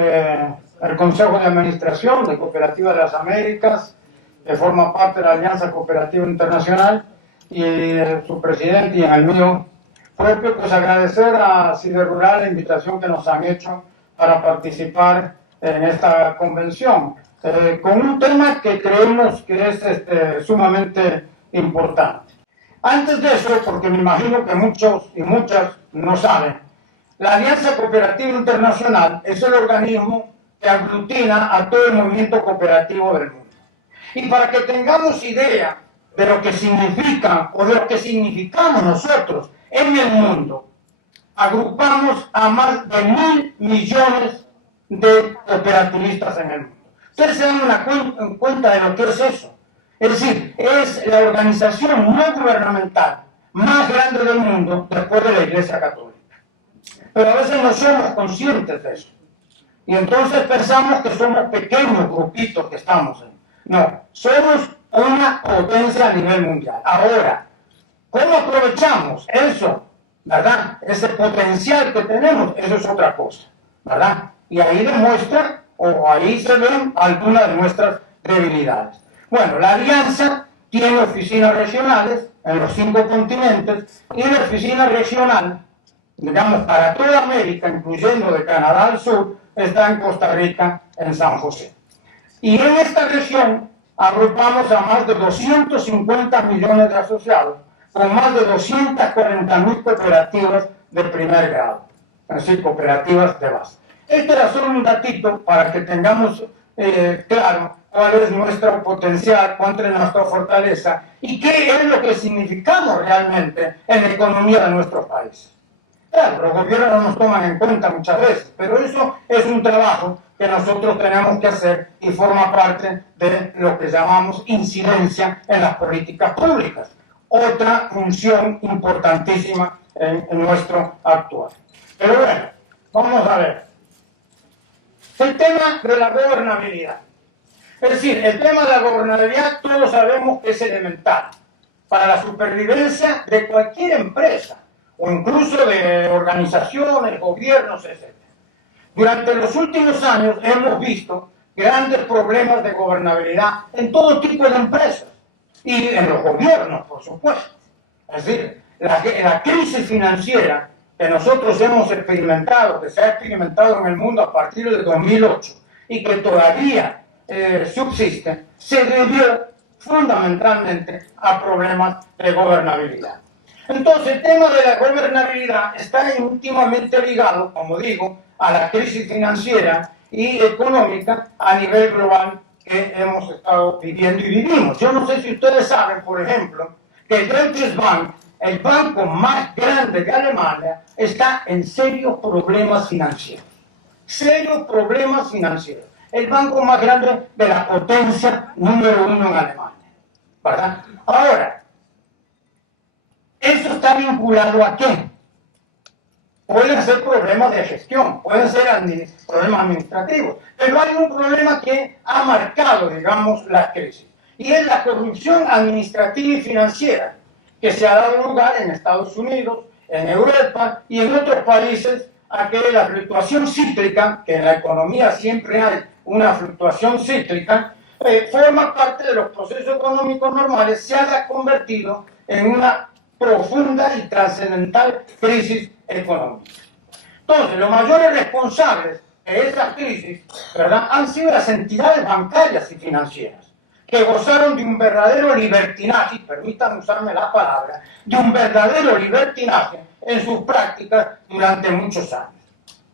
del Consejo de Administración de Cooperativa de las Américas, que forma parte de la Alianza Cooperativa Internacional, y su presidente y el mío propio, pues agradecer a CIDE Rural la invitación que nos han hecho para participar en esta convención, con un tema que creemos que es sumamente importante. Antes de eso, porque me imagino que muchos y muchas no saben, la Alianza Cooperativa Internacional es el organismo que aglutina a todo el movimiento cooperativo del mundo. Y para que tengamos idea de lo que significa o de lo que significamos nosotros en el mundo, agrupamos a más de 1.000 millones de cooperativistas en el mundo. Ustedes se dan cuenta de lo que es eso. Es decir, es la organización no gubernamental más grande del mundo después de la Iglesia Católica. Pero a veces no somos conscientes de eso. Y entonces pensamos que somos pequeños grupitos que estamos en. No, somos una potencia a nivel mundial. Ahora, ¿cómo aprovechamos eso? ¿Verdad? Ese potencial que tenemos, eso es otra cosa, ¿verdad? Y ahí demuestra, o ahí se ven algunas de nuestras debilidades. Bueno, la Alianza tiene oficinas regionales en los 5 continentes, y la oficina regional, digamos, para toda América, incluyendo de Canadá al sur, está en Costa Rica, en San José. Y en esta región agrupamos a más de 250 millones de asociados, con más de 240.000 cooperativas de primer grado, es decir, cooperativas de base. Este era solo un datito para que tengamos claro cuál es nuestro potencial, cuál es nuestra fortaleza y qué es lo que significamos realmente en la economía de nuestro país. Claro, los gobiernos no nos toman en cuenta muchas veces, pero eso es un trabajo que nosotros tenemos que hacer y forma parte de lo que llamamos incidencia en las políticas públicas. Otra función importantísima en nuestro actuar. Pero bueno, vamos a ver. El tema de la gobernabilidad. Es decir, el tema de la gobernabilidad todos sabemos que es elemental para la supervivencia de cualquier empresa o incluso de organizaciones, gobiernos, etc. Durante los últimos años hemos visto grandes problemas de gobernabilidad en todo tipo de empresas y en los gobiernos, por supuesto. Es decir, la crisis financiera que nosotros hemos experimentado, que se ha experimentado en el mundo a partir de 2008 y que todavía subsiste, se debió fundamentalmente a problemas de gobernabilidad. Entonces, el tema de la gobernabilidad está íntimamente ligado, como digo, a la crisis financiera y económica a nivel global que hemos estado viviendo y vivimos. Yo no sé si ustedes saben, por ejemplo, que el Deutsche Bank, el banco más grande de Alemania, está en serios problemas financieros. Serios problemas financieros. El banco más grande de la potencia número 1 en Alemania, ¿verdad? Ahora, ¿eso está vinculado a qué? Pueden ser problemas de gestión, pueden ser problemas administrativos, pero hay un problema que ha marcado, digamos, la crisis, y es la corrupción administrativa y financiera que se ha dado lugar en Estados Unidos, en Europa y en otros países a que la fluctuación cíclica, que en la economía siempre hay una fluctuación cíclica, forma parte de los procesos económicos normales, se haya convertido en una profunda y trascendental crisis económica. Entonces, los mayores responsables de esa crisis, ¿verdad?, han sido las entidades bancarias y financieras, que gozaron de un verdadero libertinaje, y permítanme usarme la palabra, de un verdadero libertinaje en sus prácticas durante muchos años.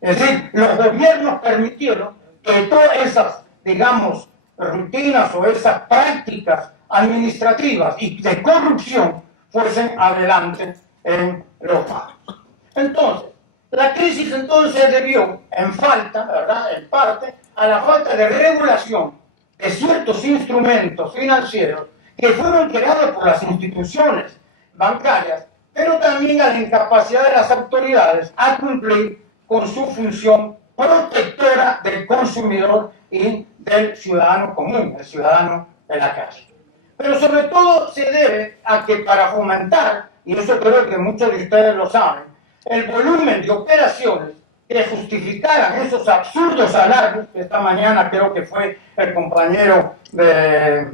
Es decir, los gobiernos permitieron que todas esas, digamos, rutinas o esas prácticas administrativas y de corrupción fuesen adelante en los bancos. Entonces, la crisis entonces se debió en falta, ¿verdad?, en parte, a la falta de regulación de ciertos instrumentos financieros que fueron creados por las instituciones bancarias, pero también a la incapacidad de las autoridades a cumplir con su función protectora del consumidor y del ciudadano común, el ciudadano de la calle. Pero sobre todo se debe a que para fomentar, y eso creo que muchos de ustedes lo saben, el volumen de operaciones que justificaran esos absurdos salarios, que esta mañana creo que fue el compañero de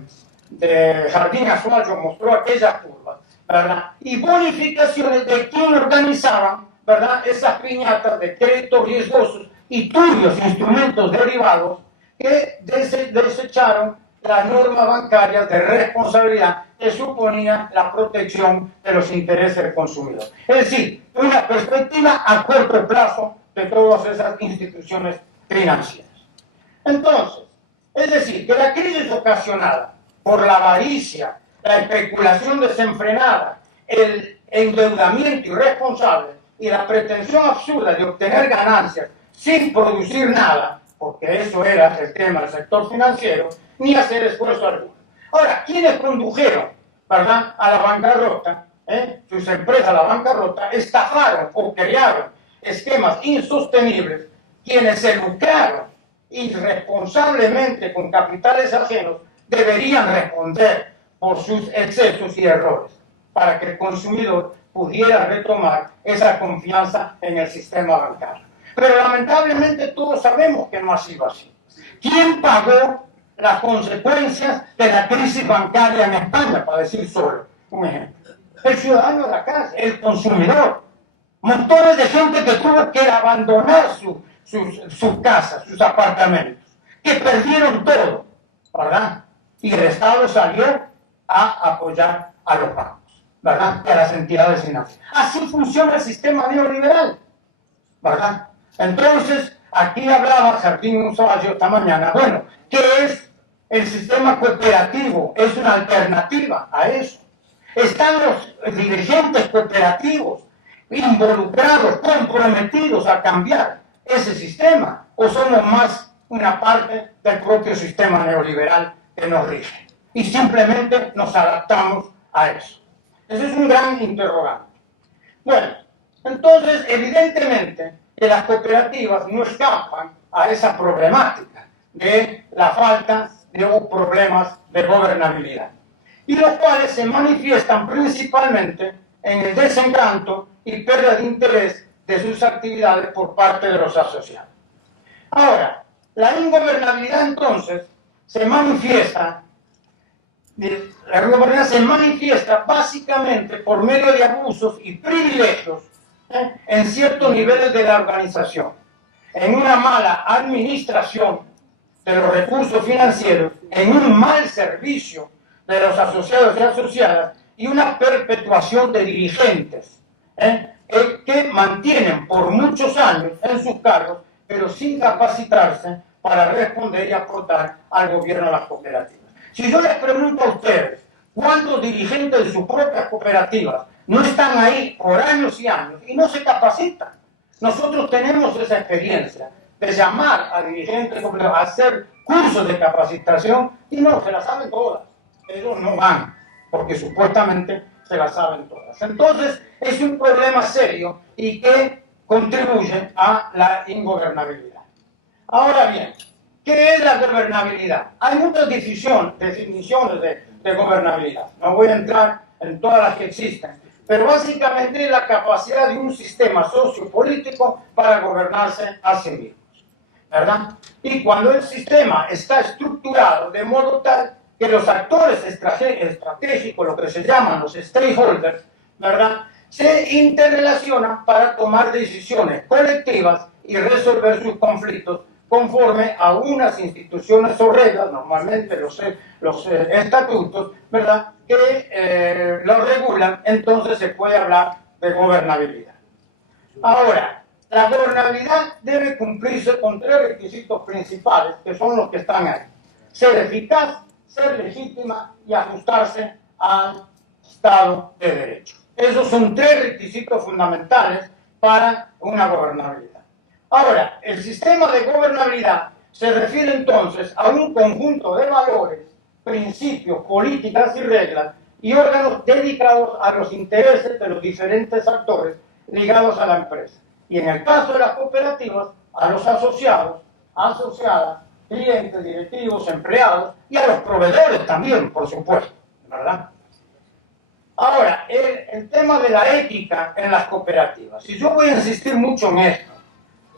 Jardín Azuayo mostró aquellas curvas, ¿verdad? Y bonificaciones de quien organizaban, ¿verdad?, esas piñatas de créditos riesgosos y turbios instrumentos derivados que desecharon la norma bancaria de responsabilidad que suponía la protección de los intereses del consumidor. Es decir, una perspectiva a corto plazo de todas esas instituciones financieras. Entonces, es decir, que la crisis ocasionada por la avaricia, la especulación desenfrenada, el endeudamiento irresponsable y la pretensión absurda de obtener ganancias sin producir nada, porque eso era el tema del sector financiero, ni hacer esfuerzo alguno. Ahora, ¿quiénes condujeron, verdad, a la bancarrota? Sus empresas a la bancarrota, estafaron o crearon esquemas insostenibles, quienes se lucraron irresponsablemente con capitales ajenos, deberían responder por sus excesos y errores, para que el consumidor pudiera retomar esa confianza en el sistema bancario. Pero lamentablemente todos sabemos que no ha sido así. ¿Quién pagó las consecuencias de la crisis bancaria en España, para decir solo un ejemplo? El ciudadano de la calle, el consumidor. Montones de gente que tuvo que abandonar sus casas, sus apartamentos, que perdieron todo, ¿verdad? Y el Estado salió a apoyar a los bancos, ¿verdad?, y a las entidades financieras. Así funciona el sistema neoliberal, ¿verdad? Entonces, aquí hablaba Jardín Azuayo esta mañana. Bueno, ¿qué es el sistema cooperativo? Es una alternativa a eso. Están los dirigentes cooperativos involucrados, comprometidos a cambiar ese sistema, o somos más una parte del propio sistema neoliberal que nos rige y simplemente nos adaptamos a eso. Ese es un gran interrogante. Bueno, entonces evidentemente que las cooperativas no escapan a esa problemática de la falta de problemas de gobernabilidad, y los cuales se manifiestan principalmente en el desencanto y pérdida de interés de sus actividades por parte de los asociados. Ahora, la ingobernabilidad entonces se manifiesta básicamente por medio de abusos y privilegios en ciertos niveles de la organización, en una mala administración de los recursos financieros, en un mal servicio de los asociados y asociadas, y una perpetuación de dirigentes que mantienen por muchos años en sus cargos, pero sin capacitarse para responder y aportar al gobierno de las cooperativas. Si yo les pregunto a ustedes, ¿cuántos dirigentes de sus propias cooperativas no están ahí por años y años y no se capacitan? Nosotros tenemos esa experiencia de llamar a dirigentes a hacer cursos de capacitación y no, se las saben todas. Ellos no van, porque supuestamente se las saben todas. Entonces, es un problema serio y que contribuye a la ingobernabilidad. Ahora bien, ¿qué es la gobernabilidad? Hay muchas definiciones de gobernabilidad. No voy a entrar en todas las que existen, pero básicamente es la capacidad de un sistema sociopolítico para gobernarse a sí mismo, ¿verdad? Y cuando el sistema está estructurado de modo tal que los actores estratégicos, lo que se llaman los stakeholders, ¿verdad?, se interrelacionan para tomar decisiones colectivas y resolver sus conflictos conforme a unas instituciones o reglas, normalmente los estatutos, ¿verdad?, que lo regulan. Entonces se puede hablar de gobernabilidad. Ahora, la gobernabilidad debe cumplirse con tres requisitos principales, que son los que están ahí: ser eficaz, ser legítima y ajustarse al Estado de Derecho. Esos son tres requisitos fundamentales para una gobernabilidad. Ahora, el sistema de gobernabilidad se refiere entonces a un conjunto de valores, principios, políticas y reglas y órganos dedicados a los intereses de los diferentes actores ligados a la empresa. Y en el caso de las cooperativas, a los asociados, asociadas, clientes, directivos, empleados y a los proveedores también, por supuesto, ¿verdad? Ahora, el tema de la ética en las cooperativas. Si yo voy a insistir mucho en esto,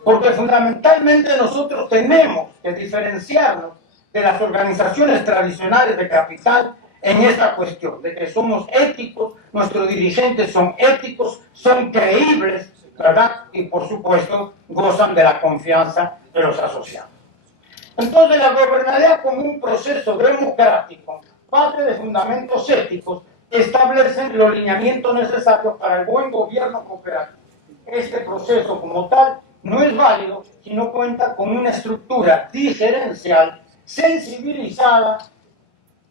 porque fundamentalmente nosotros tenemos que diferenciarnos de las organizaciones tradicionales de capital en esta cuestión, de que somos éticos, nuestros dirigentes son éticos, son creíbles, ¿verdad? Y por supuesto gozan de la confianza de los asociados. Entonces la gobernabilidad como un proceso democrático parte de fundamentos éticos que establecen los lineamientos necesarios para el buen gobierno cooperativo. Este proceso como tal no es válido si no cuenta con una estructura diferencial, sensibilizada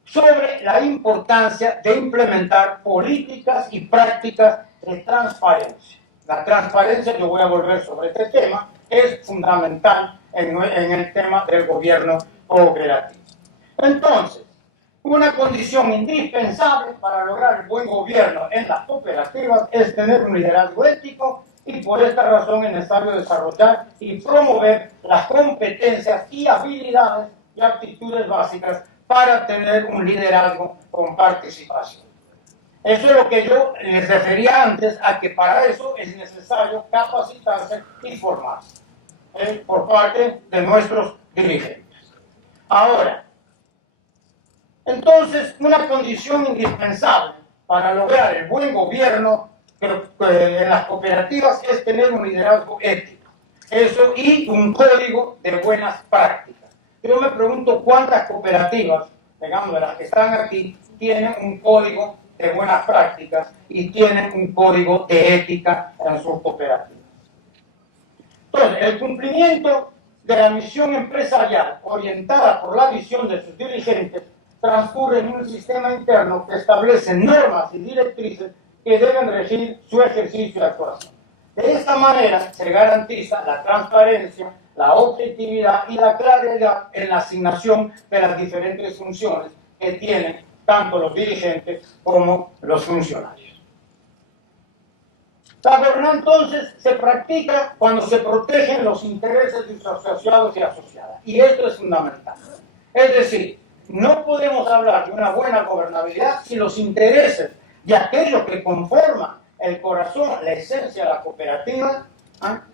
sobre la importancia de implementar políticas y prácticas de transparencia. La transparencia, yo voy a volver sobre este tema, es fundamental en el tema del gobierno cooperativo. Entonces, una condición indispensable para lograr el buen gobierno en las cooperativas es tener un liderazgo ético y por esta razón es necesario desarrollar y promover las competencias y habilidades y aptitudes básicas para tener un liderazgo con participación. Eso es lo que yo les refería antes, a que para eso es necesario capacitarse y formarse por parte de nuestros dirigentes. Ahora, entonces, una condición indispensable para lograr el buen gobierno en las cooperativas es tener un liderazgo ético. Eso y un código de buenas prácticas. Yo me pregunto cuántas cooperativas, digamos, de las que están aquí, tienen un código de buenas prácticas y tienen un código de ética en sus cooperativas. Entonces, el cumplimiento de la misión empresarial orientada por la visión de sus dirigentes transcurre en un sistema interno que establece normas y directrices que deben regir su ejercicio y actuación. De esta manera se garantiza la transparencia, la objetividad y la claridad en la asignación de las diferentes funciones que tienen tanto los dirigentes como los funcionarios. La gobernanza entonces se practica cuando se protegen los intereses de sus asociados y asociadas, y esto es fundamental. Es decir, no podemos hablar de una buena gobernabilidad si los intereses de aquellos que conforman el corazón, la esencia de la cooperativa,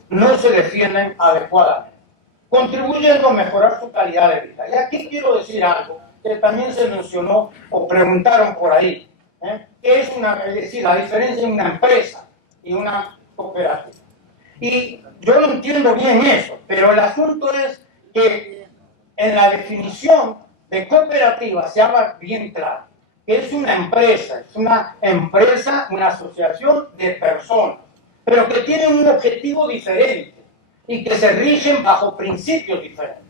no se defienden adecuadamente, contribuyendo a mejorar su calidad de vida. Y aquí quiero decir algo que también se mencionó o preguntaron por ahí, que es decir, la diferencia en una empresa y una cooperativa. Y yo no entiendo bien eso, pero el asunto es que en la definición de cooperativa se habla bien claro, que es una empresa, una asociación de personas, pero que tienen un objetivo diferente y que se rigen bajo principios diferentes.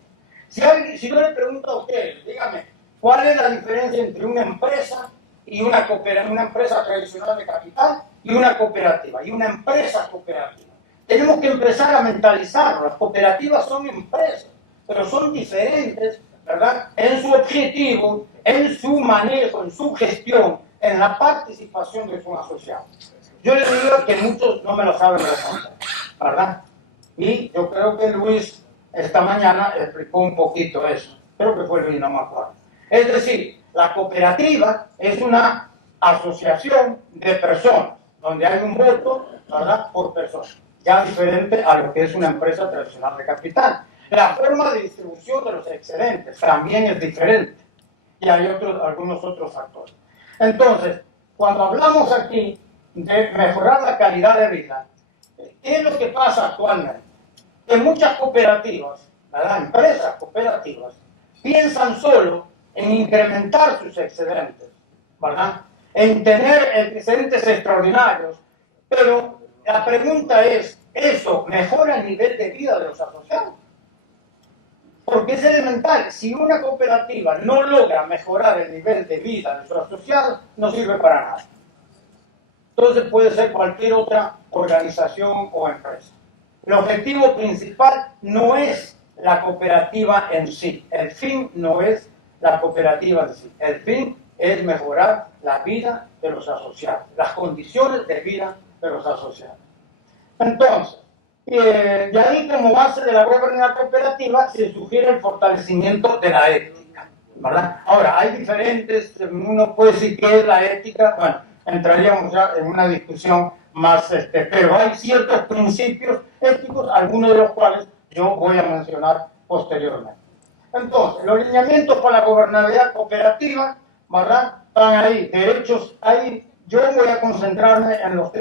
Si yo le pregunto a ustedes, dígame, ¿cuál es la diferencia entre una empresa y una empresa tradicional de capital y una cooperativa? Y una empresa cooperativa. Tenemos que empezar a mentalizarlo. Las cooperativas son empresas, pero son diferentes, ¿verdad? En su objetivo, en su manejo, en su gestión, en la participación de sus asociados. Yo les digo que muchos no me lo saben responder, ¿verdad? Y yo creo que Luis esta mañana explicó un poquito eso. Creo que fue Luis, no me acuerdo. Es decir, la cooperativa es una asociación de personas, donde hay un voto, ¿verdad?, por persona, ya diferente a lo que es una empresa tradicional de capital. La forma de distribución de los excedentes también es diferente y hay algunos otros factores. Entonces, cuando hablamos aquí de mejorar la calidad de vida, ¿qué es lo que pasa actualmente? Que muchas cooperativas, ¿verdad?, empresas cooperativas, piensan solo en incrementar sus excedentes, ¿verdad?, en tener excedentes extraordinarios, pero la pregunta es, ¿eso mejora el nivel de vida de los asociados? Porque es elemental, si una cooperativa no logra mejorar el nivel de vida de sus asociados, no sirve para nada. Entonces puede ser cualquier otra organización o empresa. El objetivo principal no es la cooperativa en sí, el fin no es la cooperativa en sí, el fin es mejorar la vida de los asociados, las condiciones de vida de los asociados. Entonces, de ahí como base de la gobernanza cooperativa se sugiere el fortalecimiento de la ética, ¿verdad? Ahora, hay diferentes, uno puede decir qué es la ética, bueno, entraríamos ya en una discusión más pero hay ciertos principios éticos, algunos de los cuales yo voy a mencionar posteriormente. Entonces, los lineamientos para la gobernabilidad cooperativa, ¿verdad? Están ahí, derechos ahí. Yo voy a concentrarme en los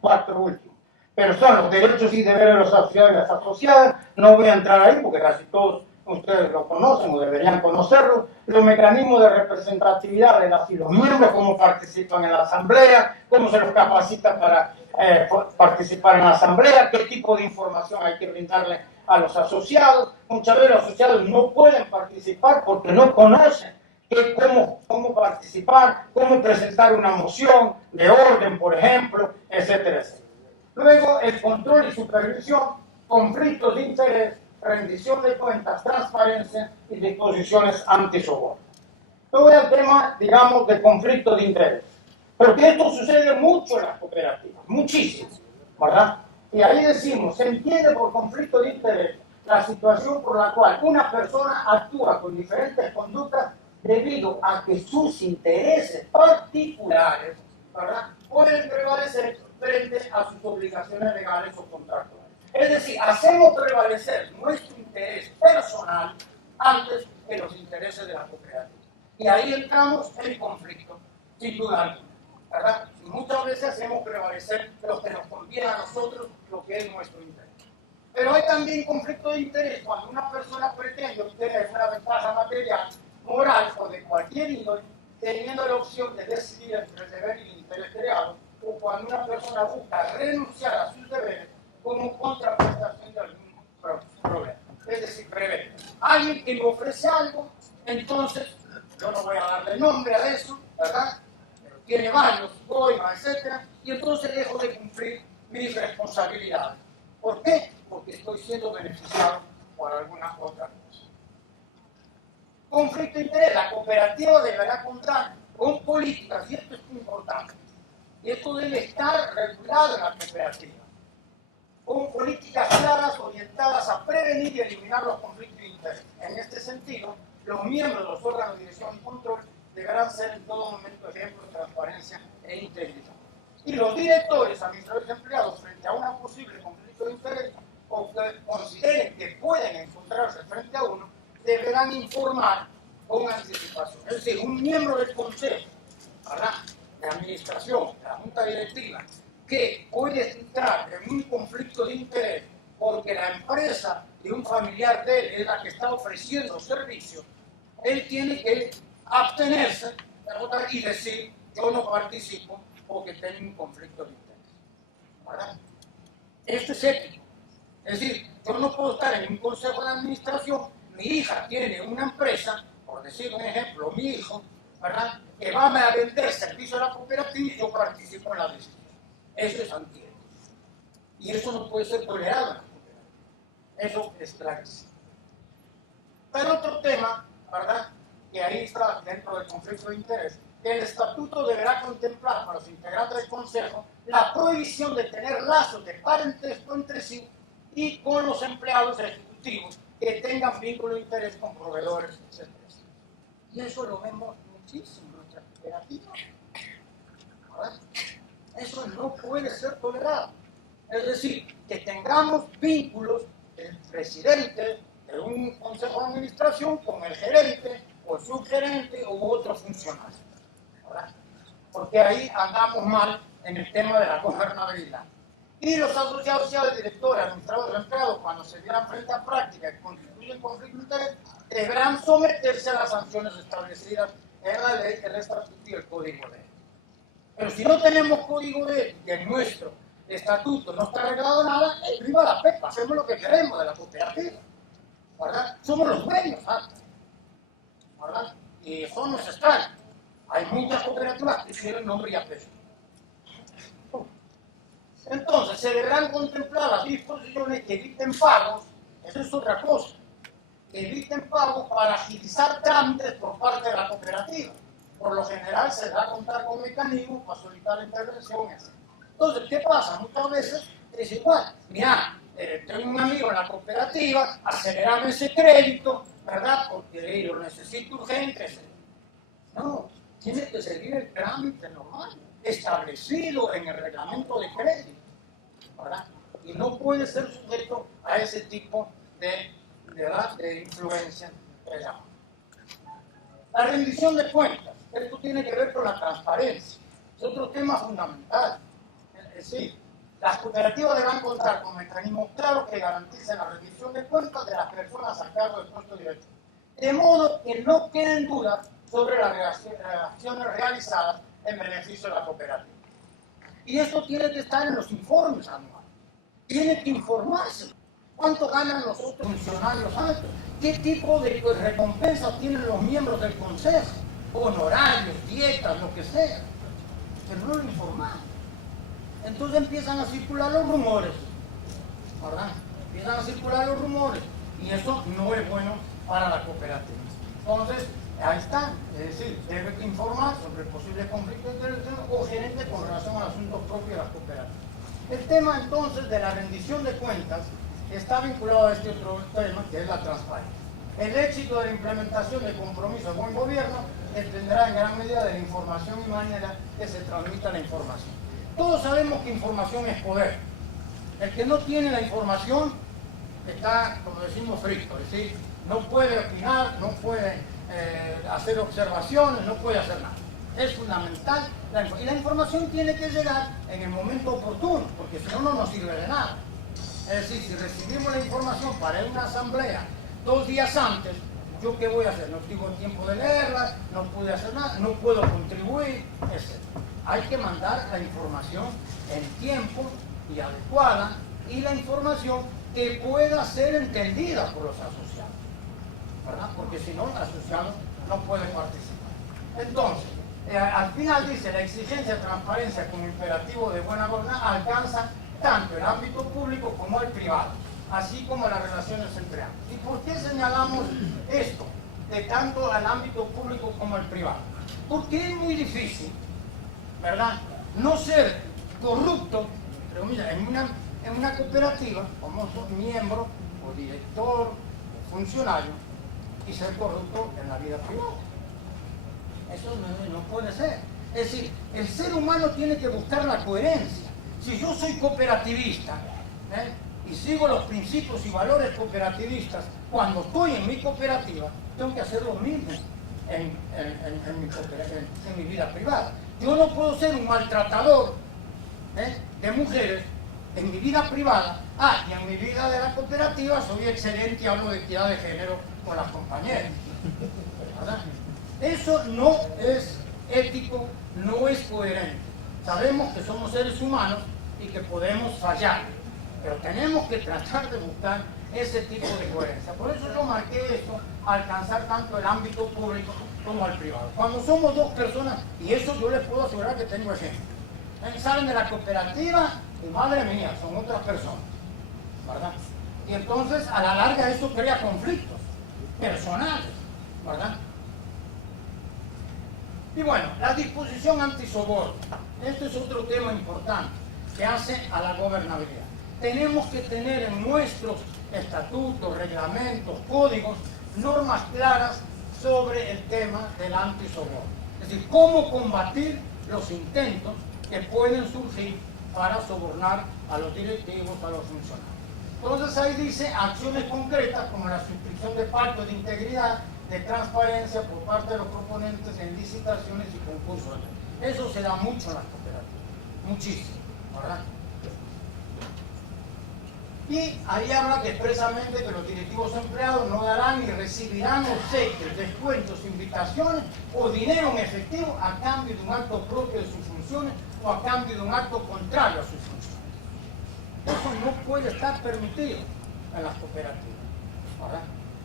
cuatro últimos. Pero son los derechos y deberes de los asociados y las asociadas. No voy a entrar ahí porque casi todos ustedes lo conocen o deberían conocerlo. Los mecanismos de representatividad de las y los miembros, cómo participan en la asamblea, cómo se los capacita para participar en la asamblea, qué tipo de información hay que brindarle a los asociados. Muchas veces los asociados no pueden participar porque no conocen cómo participar, cómo presentar una moción de orden, por ejemplo, etcétera, etcétera. Luego, el control y supervisión, conflictos de interés, rendición de cuentas, transparencia y disposiciones antisoborno. Luego el tema, digamos, de conflicto de interés. Porque esto sucede mucho en las cooperativas, muchísimo, ¿verdad? Y ahí decimos, se entiende por conflicto de interés la situación por la cual una persona actúa con diferentes conductas debido a que sus intereses particulares, ¿verdad?, pueden prevalecer frente a sus obligaciones legales o contractuales. Es decir, hacemos prevalecer nuestro interés personal antes que los intereses de la cooperativa. Y ahí entramos en conflicto, sin duda alguna, ¿verdad? Y muchas veces hacemos prevalecer lo que nos conviene a nosotros, lo que es nuestro interés. Pero hay también conflicto de interés cuando una persona pretende obtener una ventaja material, moral o de cualquier índole, teniendo la opción de decidir entre el deber y el interés creado, o cuando una persona busca renunciar a sus deberes como contraprestación de algún problema. Es decir, prevé. Alguien que me ofrece algo, entonces, yo no voy a darle nombre a eso, ¿verdad? Pero tiene varios, coimas, etc. Y entonces dejo de cumplir mis responsabilidades. ¿Por qué? Porque estoy siendo beneficiado por alguna otra cosa. Conflicto de interés. La cooperativa deberá contar con políticas, y esto es muy importante. Y esto debe estar regulado en la cooperativa, con políticas claras orientadas a prevenir y eliminar los conflictos de interés. En este sentido, los miembros de los órganos de dirección y control deberán ser en todo momento ejemplos de transparencia e integridad. Y los directores, administradores y empleados, frente a un posible conflicto de interés o que consideren que pueden encontrarse frente a uno, deberán informar con anticipación. Es decir, un miembro del consejo, ¿verdad?, de administración, de la junta directiva, que puede entrar en un conflicto de interés porque la empresa de un familiar de él es la que está ofreciendo servicios, él tiene que abstenerse de votar y decir, yo no participo porque tengo un conflicto de interés, ¿verdad? Esto es ético. Es decir, yo no puedo estar en un consejo de administración, mi hija tiene una empresa, por decir un ejemplo, mi hijo, ¿verdad?, que va a vender servicio a la cooperativa y yo participo en la decisión. Eso es antiético. Y eso no puede ser tolerado en la cooperativa. Eso es clarísimo. Pero otro tema, ¿verdad?, que ahí está dentro del conflicto de interés, que el estatuto deberá contemplar para los integrantes del consejo la prohibición de tener lazos de parentesco entre sí y con los empleados ejecutivos que tengan vínculo de interés con proveedores, etc. Y eso lo vemos muchísimo en nuestra cooperativa. ¿Verdad? Eso no puede ser tolerado. Es decir, que tengamos vínculos del presidente de un consejo de administración con el gerente o el subgerente u otro funcionario, ¿verdad? Porque ahí andamos mal en el tema de la gobernabilidad. Y los asociados y directores, administradores, empleados, cuando se vieran frente a prácticas que constituyen conflicto de interés, deberán someterse a las sanciones establecidas en la ley, el estatuto y el código de ética. Pero si no tenemos código de ética, que en nuestro estatuto no está arreglado nada, viva la pepa, hacemos lo que queremos de la cooperativa, ¿verdad? Somos los dueños, ¿verdad? Y eso nos extraña. Hay muchas cooperativas que tienen nombre y apellido. Entonces, se deberán contemplar las disposiciones que eviten pagos, eso es otra cosa, que eviten pagos para agilizar trámites por parte de la cooperativa. Por lo general, se da a contar con mecanismos para solicitar la intervención, etc. Entonces, ¿qué pasa? Muchas veces es igual. Mira, tengo un amigo en la cooperativa, acelerame ese crédito, ¿verdad? Porque lo necesito urgente, etc. No, tiene que seguir el trámite normal. establecido en el reglamento de crédito, ¿verdad? Y no puede ser sujeto a ese tipo de influencia. La rendición de cuentas, esto tiene que ver con la transparencia, es otro tema fundamental. Es decir, las cooperativas deberán contar con mecanismos claros que garanticen la rendición de cuentas de las personas a cargo del puesto directivo, de modo que no queden dudas sobre las acciones realizadas en beneficio de la cooperativa. Y esto tiene que estar en los informes anuales. Tiene que informarse cuánto ganan los otros funcionarios altos, qué tipo de recompensas tienen los miembros del consejo, honorarios, dietas, lo que sea. Pero no lo informan. Entonces empiezan a circular los rumores, ¿verdad? Empiezan a circular los rumores y eso no es bueno para la cooperativa. Entonces, ahí está, es decir, debe informar sobre posibles conflictos de interés o gerente con relación al asunto propio de las cooperativas. El tema entonces de la rendición de cuentas está vinculado a este otro tema, que es la transparencia. El éxito de la implementación del compromiso de buen gobierno dependerá en gran medida de la información y manera que se transmita la información. Todos sabemos que información es poder. El que no tiene la información está, como decimos, frito, es decir, no puede opinar, no puede hacer observaciones, no puede hacer nada. Es fundamental, y la información tiene que llegar en el momento oportuno, porque si no, no nos sirve de nada. Es decir, si recibimos la información para una asamblea 2 días antes, ¿yo qué voy a hacer? No tengo tiempo de leerla, no pude hacer nada, no puedo contribuir, etc. Hay que mandar la información en tiempo y adecuada, y la información que pueda ser entendida por los asociados, ¿verdad? Porque si no, el asociado no puede participar. Entonces, al final dice, la exigencia de transparencia como imperativo de buena gobernanza alcanza tanto el ámbito público como el privado, así como las relaciones entre ambos. ¿Y por qué señalamos esto, de tanto al ámbito público como el privado? Porque es muy difícil, ¿verdad?, no ser corrupto, pero mira, en una cooperativa, como miembro o director o funcionario, y ser corrupto en la vida privada. Eso no puede ser. Es decir, el ser humano tiene que buscar la coherencia. Si yo soy cooperativista y sigo los principios y valores cooperativistas, cuando estoy en mi cooperativa, tengo que hacer lo mismo en mi vida privada. Yo no puedo ser un maltratador de mujeres en mi vida privada, y en mi vida de la cooperativa soy excelente y hablo de equidad de género con las compañeras, ¿verdad? Eso no es ético, no es coherente. Sabemos que somos seres humanos y que podemos fallar, pero tenemos que tratar de buscar ese tipo de coherencia. Por eso yo marqué esto, alcanzar tanto el ámbito público como el privado. Cuando somos 2 personas, y eso yo les puedo asegurar que tengo ejemplo, salen de la cooperativa y madre mía, son otras personas, ¿verdad? Y entonces a la larga eso crea conflictos personales, ¿verdad? Y bueno, la disposición antisoborno. Este es otro tema importante que hace a la gobernabilidad. Tenemos que tener en nuestros estatutos, reglamentos, códigos, normas claras sobre el tema del antisoborno. Es decir, cómo combatir los intentos que pueden surgir para sobornar a los directivos, a los funcionarios. Entonces ahí dice acciones concretas como la suscripción de pactos de integridad, de transparencia por parte de los proponentes en licitaciones y concursos. Eso se da mucho en las cooperativas, muchísimo, ¿verdad? Y ahí habla que expresamente que los directivos empleados no darán ni recibirán obsequios, descuentos, invitaciones o dinero en efectivo a cambio de un acto propio de sus funciones o a cambio de un acto contrario a sus funciones. Eso no puede estar permitido en las cooperativas, ¿verdad?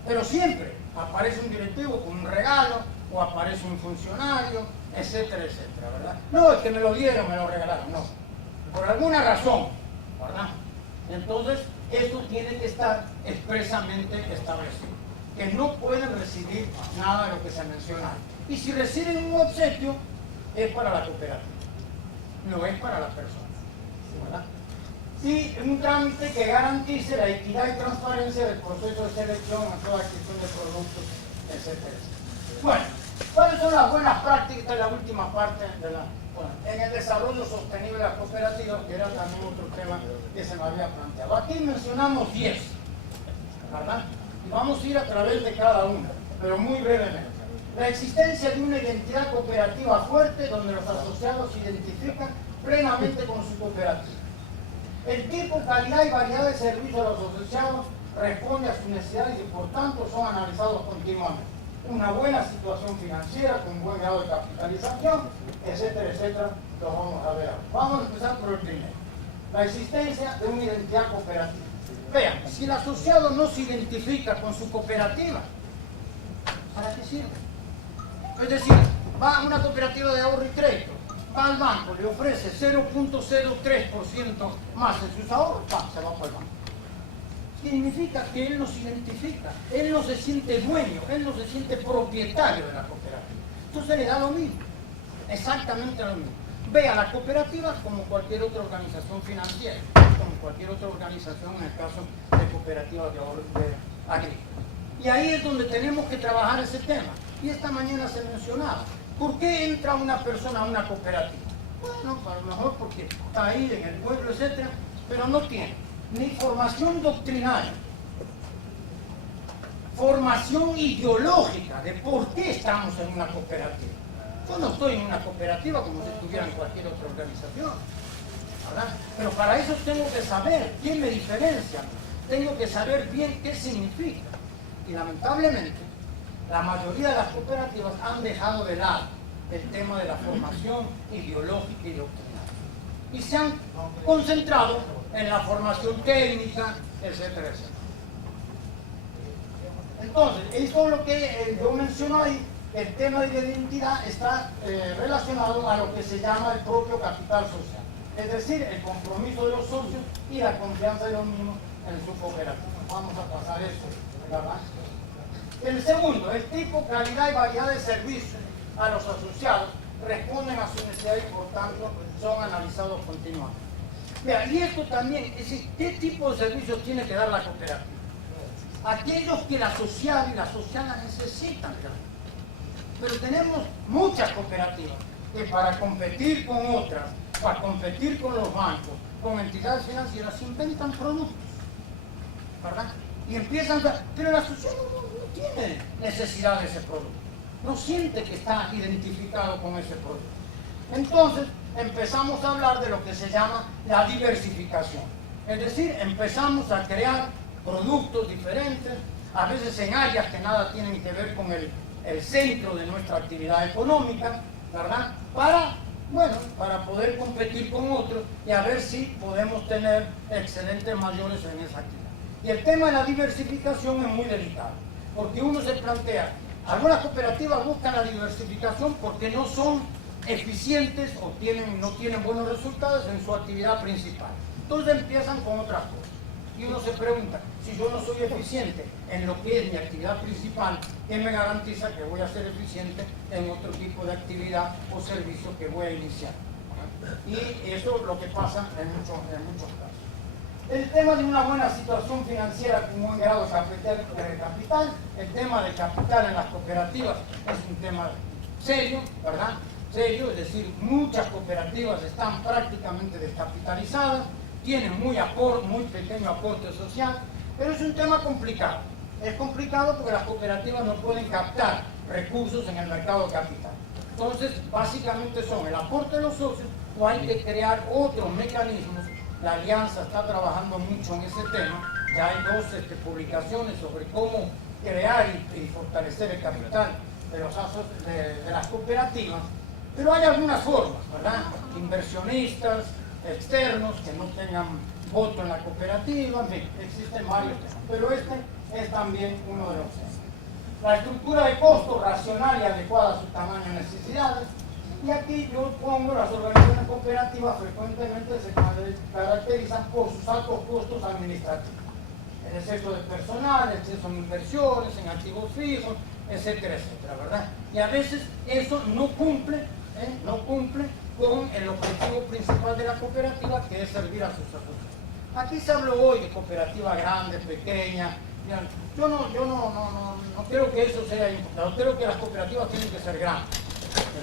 Pero siempre aparece un directivo con un regalo o aparece un funcionario, etcétera, etcétera, ¿verdad? No es que me lo dieron, me lo regalaron, no. Por alguna razón, ¿verdad? Entonces, esto tiene que estar expresamente establecido, que no pueden recibir nada de lo que se menciona. Y si reciben un obsequio, es para la cooperativa, no es para la persona, ¿verdad? Y un trámite que garantice la equidad y transparencia del proceso de selección a toda adquisición de productos, etcétera, etcétera. Bueno, ¿cuáles son las buenas prácticas? Esta es la última parte de Bueno, en el desarrollo sostenible de las cooperativas, que era también otro tema que se me había planteado. Aquí mencionamos 10, ¿verdad? Y vamos a ir a través de cada una, pero muy brevemente. La existencia de una identidad cooperativa fuerte donde los asociados se identifican plenamente con su cooperativa. El tipo, calidad y variedad de servicios de los asociados responde a sus necesidades y por tanto son analizados continuamente. Una buena situación financiera con buen grado de capitalización, etcétera, etcétera, lo vamos a ver ahora. Vamos a empezar por el primero. La existencia de una identidad cooperativa. Vean, si el asociado no se identifica con su cooperativa, ¿para qué sirve? Es decir, va a una cooperativa de ahorro y crédito, va al banco, le ofrece 0.03% más en sus ahorros, se va para el banco. Significa que él no se identifica, él no se siente dueño, él no se siente propietario de la cooperativa. Entonces le da lo mismo, exactamente lo mismo. Ve a la cooperativa como cualquier otra organización financiera, como cualquier otra organización en el caso de cooperativas de ahorro agrícola. Y ahí es donde tenemos que trabajar ese tema. Y esta mañana se mencionaba, ¿por qué entra una persona a una cooperativa? Bueno, a lo mejor porque está ahí en el pueblo, etcétera, pero no tiene ni formación doctrinaria, formación ideológica de por qué estamos en una cooperativa. Yo no estoy en una cooperativa como si estuviera en cualquier otra organización, ¿verdad? Pero para eso tengo que saber quién me diferencia, tengo que saber bien qué significa. Y lamentablemente, la mayoría de las cooperativas han dejado de lado el tema de la formación ideológica y doctrinaria. Y se han concentrado en la formación técnica, etcétera, etcétera. Entonces, esto es lo que yo menciono ahí, el tema de la identidad está relacionado a lo que se llama el propio capital social. Es decir, el compromiso de los socios y la confianza de los mismos en su cooperativa. Vamos a pasar esto, ¿verdad? El segundo, el tipo, calidad y variedad de servicios a los asociados responden a sus necesidades y por tanto son analizados continuamente. Mira, y esto también, es decir, ¿qué tipo de servicios tiene que dar la cooperativa? Aquellos que el asociado y la asociada necesitan. Pero tenemos muchas cooperativas que para competir con otras, para competir con los bancos, con entidades financieras, inventan productos, ¿verdad? Y empiezan a... Pero el asociado no tiene necesidad de ese producto, no siente que está identificado con ese producto. Entonces empezamos a hablar de lo que se llama la diversificación. Es decir, empezamos a crear productos diferentes, a veces en áreas que nada tienen que ver con el centro de nuestra actividad económica, ¿verdad? Para poder competir con otros y a ver si podemos tener excedentes mayores en esa actividad. Y el tema de la diversificación es muy delicado, porque uno se plantea, algunas cooperativas buscan la diversificación porque no son eficientes o no tienen buenos resultados en su actividad principal. Entonces empiezan con otras cosas. Y uno se pregunta, si yo no soy eficiente en lo que es mi actividad principal, ¿qué me garantiza que voy a ser eficiente en otro tipo de actividad o servicio que voy a iniciar? Y eso es lo que pasa en muchos casos. El tema de una buena situación financiera con un buen grado de capital, el tema de capital en las cooperativas es un tema serio, ¿verdad? Serio, es decir, muchas cooperativas están prácticamente descapitalizadas, tienen muy pequeño aporte social, pero es un tema complicado. Es complicado porque las cooperativas no pueden captar recursos en el mercado de capital. Entonces, básicamente son el aporte de los socios o hay que crear otros mecanismos. La Alianza está trabajando mucho en ese tema. Ya hay dos publicaciones sobre cómo crear y fortalecer el capital de las cooperativas. Pero hay algunas formas, ¿verdad? Inversionistas externos que no tengan voto en la cooperativa, en fin, existen varios temas, pero este es también uno de los temas. La estructura de costos racional y adecuada a su tamaño y necesidades, y aquí yo pongo las organizaciones cooperativas frecuentemente se caracterizan por sus altos costos administrativos, el exceso de personal, el exceso en inversiones, en activos fijos, etcétera, etcétera, ¿verdad? Y a veces eso no cumple con el objetivo principal de la cooperativa, que es servir a sus asociados. Aquí se habló hoy de cooperativa grande, pequeña. Yo no creo que eso sea importante. Yo creo que las cooperativas tienen que ser grandes,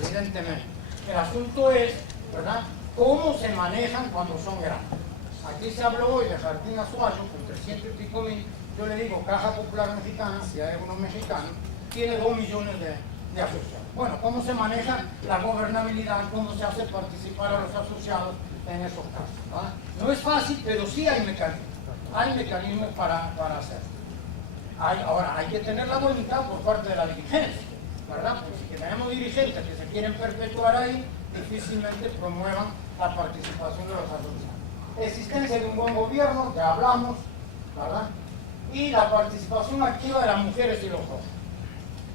evidentemente. El asunto es, ¿verdad?, cómo se manejan cuando son grandes. Aquí se habló hoy de Jardín Azuayo, con 300 y pico mil. Yo le digo, Caja Popular Mexicana, si hay unos mexicanos, tiene 2 millones de asociados. Bueno, ¿cómo se maneja la gobernabilidad? ¿Cómo se hace participar a los asociados en esos casos? ¿Verdad? No es fácil, pero sí hay mecanismos. Hay mecanismos para hacerlo. Ahora, hay que tener la voluntad por parte de la dirigencia, ¿verdad? Porque si tenemos dirigentes que se quieren perpetuar ahí, difícilmente promuevan la participación de los asociados. Existencia de un buen gobierno, ya hablamos, ¿verdad? Y la participación activa de las mujeres y los jóvenes.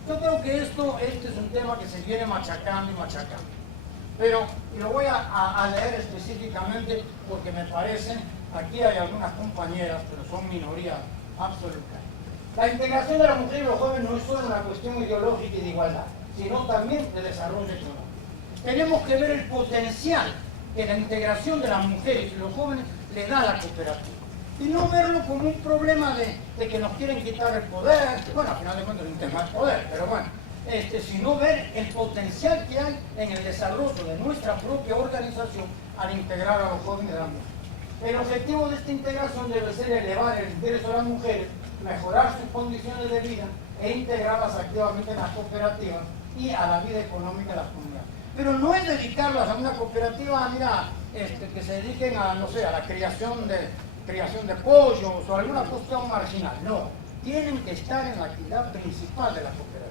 Yo creo que este es un tema que se viene machacando y machacando. Pero, y lo voy a leer específicamente porque me parece, aquí hay algunas compañeras, pero son minoría absoluta. La integración de la mujer y los jóvenes no es solo una cuestión ideológica y de igualdad, sino también de desarrollo económico. Tenemos que ver el potencial que la integración de las mujeres y los jóvenes le da a la cooperativa. Y no verlo como un problema de que nos quieren quitar el poder, bueno, al final de cuentas es un tema de poder, pero bueno, sino ver el potencial que hay en el desarrollo de nuestra propia organización al integrar a los jóvenes y a las mujeres. El objetivo de esta integración debe ser elevar el ingreso de las mujeres, mejorar sus condiciones de vida e integrarlas activamente en las cooperativas y a la vida económica de las comunidades. Pero no es dedicarlas a una cooperativa, mira, que se dediquen a, no sé, a la creación de pollos o alguna cuestión marginal. No, tienen que estar en la actividad principal de la cooperativa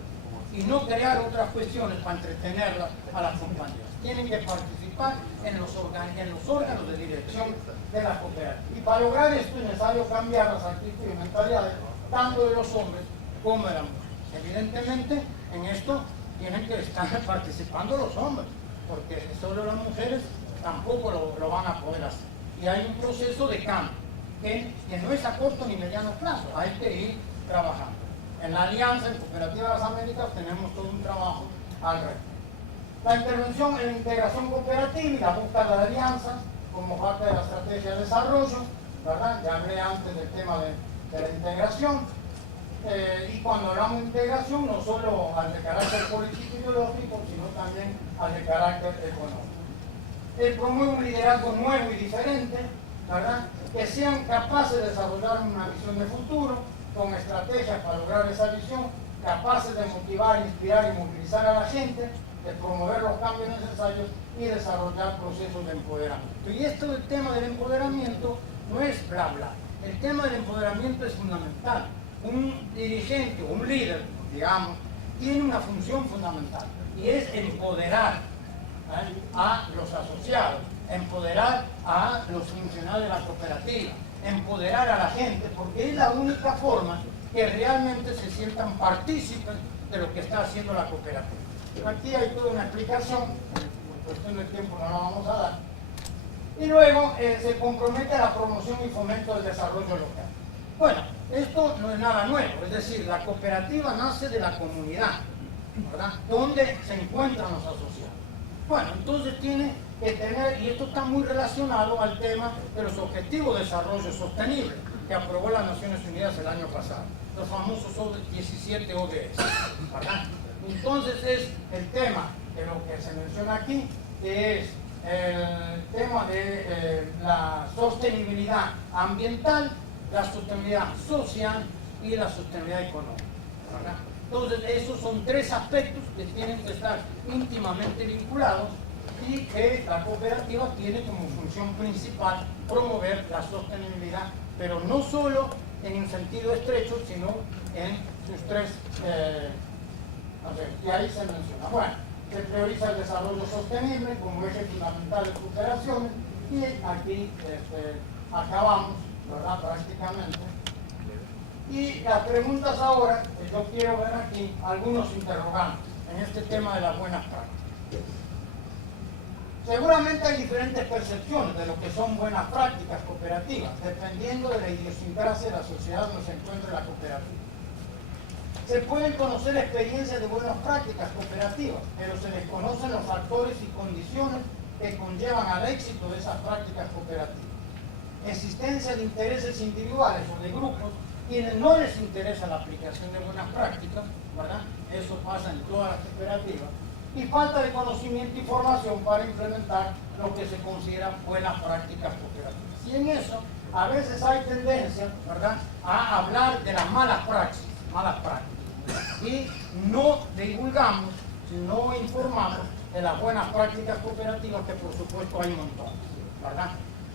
y no crear otras cuestiones para entretenerlas a las compañías. Tienen que participar en los órganos de dirección de la cooperativa. Y para lograr esto es necesario cambiar las actitudes y mentalidades tanto de los hombres como de las mujeres. Evidentemente, en esto tienen que estar participando los hombres, porque solo las mujeres tampoco lo van a poder hacer. Y hay un proceso de cambio, que no es a corto ni mediano plazo, hay que ir trabajando. En la Alianza, en Cooperativa de las Américas, tenemos todo un trabajo al respecto. La intervención en la integración cooperativa y la búsqueda de alianzas como parte de la estrategia de desarrollo, ¿verdad? Ya hablé antes del tema de la integración. Y cuando hablamos de integración, no solo al de carácter político y ideológico, sino también al de carácter económico. Promueve un liderazgo nuevo y diferente, ¿verdad? Que sean capaces de desarrollar una visión de futuro, con estrategias para lograr esa visión, capaces de motivar, inspirar y movilizar a la gente, de promover los cambios necesarios y desarrollar procesos de empoderamiento. Y esto del tema del empoderamiento no es bla bla. El tema del empoderamiento es fundamental. Un dirigente o un líder, digamos, tiene una función fundamental y es empoderar a los asociados, empoderar a los funcionarios de la cooperativa, empoderar a la gente, porque es la única forma que realmente se sientan partícipes de lo que está haciendo la cooperativa. Aquí hay toda una explicación, por cuestión del tiempo no la vamos a dar. Y luego se compromete a la promoción y fomento del desarrollo local. Bueno, esto no es nada nuevo, es decir, la cooperativa nace de la comunidad, ¿verdad?, donde se encuentran los asociados. Bueno, entonces tiene que tener, y esto está muy relacionado al tema de los Objetivos de Desarrollo Sostenible, que aprobó las Naciones Unidas el año pasado, los famosos 17 ODS, ¿verdad? Entonces es el tema de lo que se menciona aquí, que es el tema de la sostenibilidad ambiental, la sostenibilidad social y la sostenibilidad económica, ¿verdad? Entonces esos son 3 aspectos que tienen que estar íntimamente vinculados y que la cooperativa tiene como función principal promover la sostenibilidad, pero no solo en un sentido estrecho, sino en sus 3 y ahí se menciona. Bueno, se prioriza el desarrollo sostenible como eje fundamental de cooperaciones y aquí acabamos, ¿verdad?, prácticamente. Y las preguntas ahora, yo quiero ver aquí algunos interrogantes en este tema de las buenas prácticas. Seguramente hay diferentes percepciones de lo que son buenas prácticas cooperativas, dependiendo de la idiosincrasia de la sociedad donde se encuentra la cooperativa. Se pueden conocer experiencias de buenas prácticas cooperativas, pero se desconocen los factores y condiciones que conllevan al éxito de esas prácticas cooperativas. Existencia de intereses individuales o de grupos quienes no les interesa la aplicación de buenas prácticas, ¿verdad? Eso pasa en todas las cooperativas. y falta de conocimiento y formación para implementar lo que se consideran buenas prácticas cooperativas. Y en eso a veces hay tendencia, ¿verdad?, a hablar de las malas prácticas, y no divulgamos, no informamos de las buenas prácticas cooperativas, que por supuesto hay un montón, ¿verdad?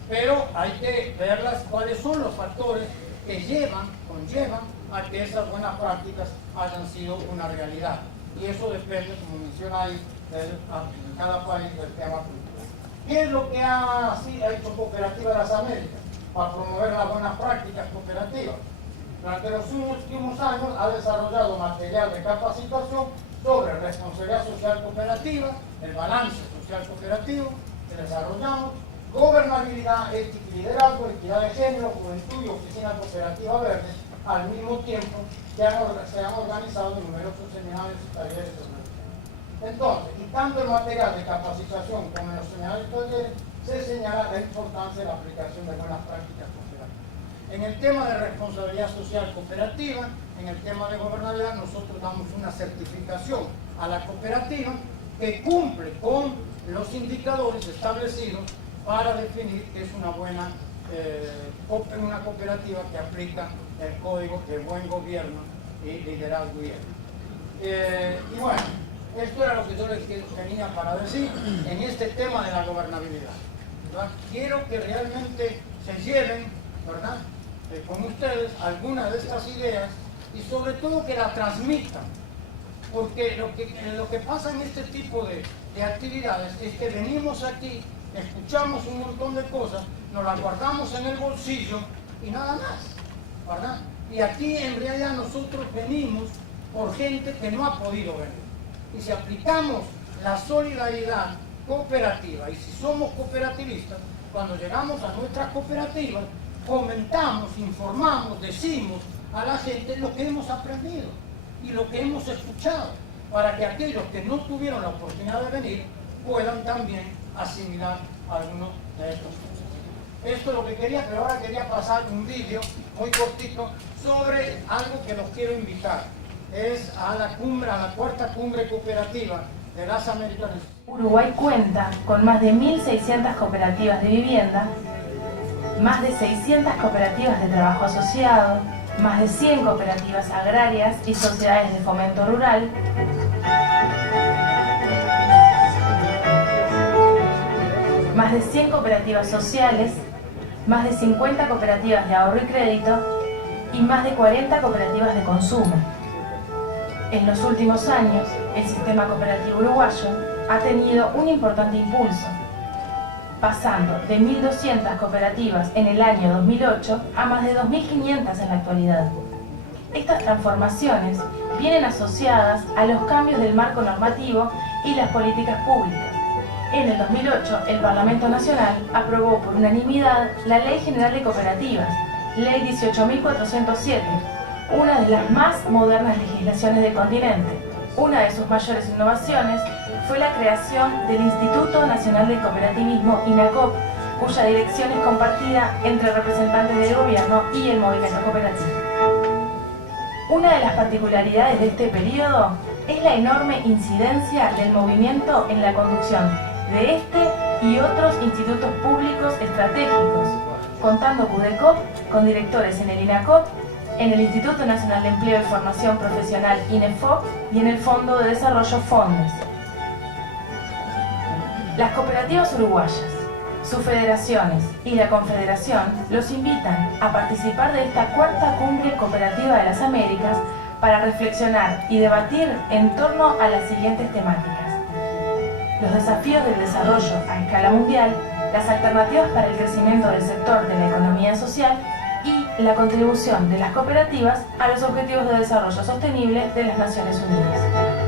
Pero hay que verlas, cuáles son los factores que conllevan a que esas buenas prácticas hayan sido una realidad. Y eso depende, como menciona ahí, en cada país del tema cultural. ¿Qué es lo que ha hecho Cooperativa de las Américas para promover las buenas prácticas cooperativas? Durante los últimos años ha desarrollado material de capacitación sobre responsabilidad social cooperativa, el balance social cooperativo que desarrollamos, gobernabilidad, ética y liderazgo, equidad de género, juventud y oficina cooperativa verde, al mismo tiempo que se han organizado numerosos seminarios y talleres. Entonces, quitando el material de capacitación como en los seminarios y talleres, se señala la importancia de la aplicación de buenas prácticas cooperativas. En el tema de responsabilidad social cooperativa, en el tema de gobernabilidad, nosotros damos una certificación a la cooperativa que cumple con los indicadores establecidos para definir que es una buena una cooperativa que aplica el código de buen gobierno y liderazgo y ética. Y bueno, esto era lo que yo les tenía para decir en este tema de la gobernabilidad, ¿verdad? Quiero que realmente se lleven, ¿verdad?, con ustedes algunas de estas ideas y sobre todo que la transmitan, porque lo que pasa en este tipo de actividades es que venimos aquí, escuchamos un montón de cosas, nos las guardamos en el bolsillo y nada más, ¿verdad? Y aquí en realidad nosotros venimos por gente que no ha podido venir. Y si aplicamos la solidaridad cooperativa y si somos cooperativistas, cuando llegamos a nuestras cooperativas, comentamos, informamos, decimos a la gente lo que hemos aprendido y lo que hemos escuchado, para que aquellos que no tuvieron la oportunidad de venir puedan también asimilar algunos de estos conceptos. Esto es lo que quería, pero ahora quería pasar un vídeo muy cortito sobre algo que los quiero invitar. Es a la cumbre, a la cuarta cumbre cooperativa de las Américas. Uruguay cuenta con más de 1.600 cooperativas de vivienda, más de 600 cooperativas de trabajo asociado, más de 100 cooperativas agrarias y sociedades de fomento rural, más de 100 cooperativas sociales, más de 50 cooperativas de ahorro y crédito y más de 40 cooperativas de consumo. En los últimos años, el sistema cooperativo uruguayo ha tenido un importante impulso, pasando de 1.200 cooperativas en el año 2008 a más de 2.500 en la actualidad. Estas transformaciones vienen asociadas a los cambios del marco normativo y las políticas públicas. En el 2008, el Parlamento Nacional aprobó por unanimidad la Ley General de Cooperativas, Ley 18.407, una de las más modernas legislaciones del continente. Una de sus mayores innovaciones fue la creación del Instituto Nacional del Cooperativismo, INACOP, cuya dirección es compartida entre representantes del gobierno y el movimiento cooperativo. Una de las particularidades de este periodo es la enorme incidencia del movimiento en la conducción de este y otros institutos públicos estratégicos, contando CUDECOP con directores en el INACOP, en el Instituto Nacional de Empleo y Formación Profesional INEFOP y en el Fondo de Desarrollo FONDES. Las cooperativas uruguayas, sus federaciones y la Confederación los invitan a participar de esta cuarta cumbre cooperativa de las Américas para reflexionar y debatir en torno a las siguientes temáticas: los desafíos del desarrollo a escala mundial, las alternativas para el crecimiento del sector de la economía social y la contribución de las cooperativas a los objetivos de desarrollo sostenible de las Naciones Unidas.